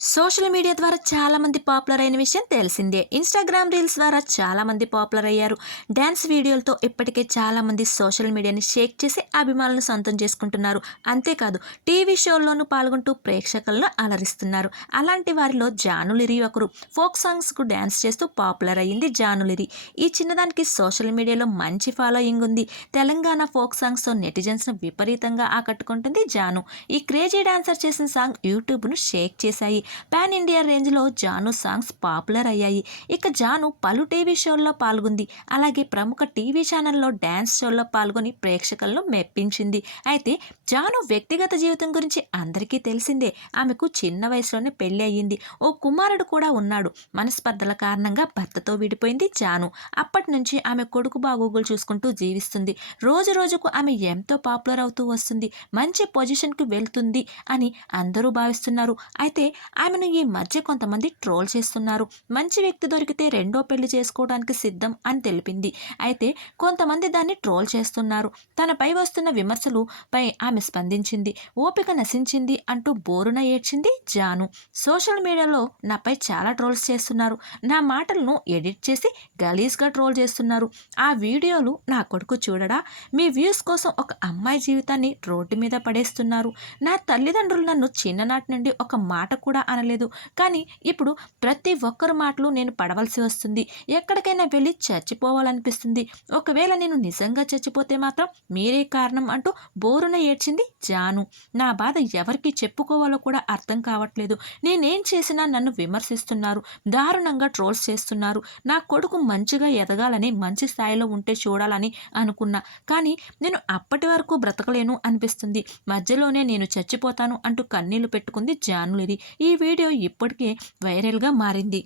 Social media ద్వారా చాలా మంది పాపులర్ అయిన విషయం తెలిసిందే. ఇన్స్టాగ్రామ్ రీల్స్ ద్వారా చాలా మంది పాపులర్ అయ్యారు. డ్యాన్స్ వీడియోలతో ఇప్పటికే చాలా మంది సోషల్ మీడియాని షేక్ చేసి అభిమానులను సొంతం చేసుకుంటున్నారు. అంతేకాదు టీవీ షోల్లోనూ పాల్గొంటూ ప్రేక్షకులను అలరిస్తున్నారు. అలాంటి వారిలో జానులిరి ఒకరు. ఫోక్ సాంగ్స్కు డ్యాన్స్ చేస్తూ పాపులర్ అయ్యింది జానులిరి. ఈ చిన్నదానికి సోషల్ మీడియాలో మంచి ఫాలోయింగ్ ఉంది. తెలంగాణ ఫోక్ సాంగ్స్తో నెటిజన్స్ను విపరీతంగా ఆకట్టుకుంటుంది జాను. ఈ క్రేజీ డాన్సర్ చేసిన సాంగ్ యూట్యూబ్ను షేక్ చేశాయి. పాన్ ఇండియా రేంజ్లో జాను సాంగ్స్ పాపులర్ అయ్యాయి. ఇక జాను పలు టీవీ షోల్లో పాల్గొంది. అలాగే ప్రముఖ టీవీ ఛానల్లో డ్యాన్స్ షోల్లో పాల్గొని ప్రేక్షకులను మెప్పించింది. అయితే జాను వ్యక్తిగత జీవితం గురించి అందరికీ తెలిసిందే. ఆమెకు చిన్న వయసులోనే పెళ్ళి అయ్యింది. ఓ కుమారుడు కూడా ఉన్నాడు. మనస్పర్ధల కారణంగా భర్తతో విడిపోయింది జాను. అప్పటి నుంచి ఆమె కొడుకు బాగోగులు చూసుకుంటూ జీవిస్తుంది. రోజు రోజుకు ఆమె ఎంతో పాపులర్ అవుతూ వస్తుంది. మంచి పొజిషన్కి వెళ్తుంది అని అందరూ భావిస్తున్నారు. అయితే ఆమెను ఈ మధ్య కొంతమంది ట్రోల్ చేస్తున్నారు. మంచి వ్యక్తి దొరికితే రెండో పెళ్ళి చేసుకోవడానికి సిద్ధం అని తెలిపింది. అయితే కొంతమంది దాన్ని ట్రోల్ చేస్తున్నారు. తనపై వస్తున్న విమర్శలు పై ఆమె స్పందించింది. ఓపిక నశించింది అంటూ బోరున ఏడ్చింది జాను. సోషల్ మీడియాలో నాపై చాలా ట్రోల్స్ చేస్తున్నారు. నా మాటలను ఎడిట్ చేసి గలీజ్గా ట్రోల్ చేస్తున్నారు. ఆ వీడియోలు నా కొడుకు చూడడా? మీ వ్యూస్ కోసం ఒక అమ్మాయి జీవితాన్ని రోడ్డు మీద పడేస్తున్నారు. నా తల్లిదండ్రులు నన్ను చిన్ననాటి నుండి ఒక మాట కూడా అనలేదు. కానీ ఇప్పుడు ప్రతి ఒక్కరి మాటలు నేను పడవలసి వస్తుంది. ఎక్కడికైనా వెళ్ళి చచ్చిపోవాలనిపిస్తుంది. ఒకవేళ నేను నిజంగా చచ్చిపోతే మాత్రం మీరే కారణం అంటూ బోరున ఏడ్చింది జాను. నా బాధ ఎవరికి చెప్పుకోవాలో కూడా అర్థం కావట్లేదు. నేనేం చేసినా నన్ను విమర్శిస్తున్నారు. దారుణంగా ట్రోల్స్ చేస్తున్నారు. నా కొడుకు మంచిగా ఎదగాలని మంచి స్థాయిలో ఉంటే చూడాలని అనుకున్నా. కానీ నేను అప్పటి వరకు బ్రతకలేను అనిపిస్తుంది. మధ్యలోనే నేను చచ్చిపోతాను అంటూ కన్నీళ్ళు పెట్టుకుంది జానులిరి ఈ వీడియో ఇప్పటికే వైరల్గా మారింది.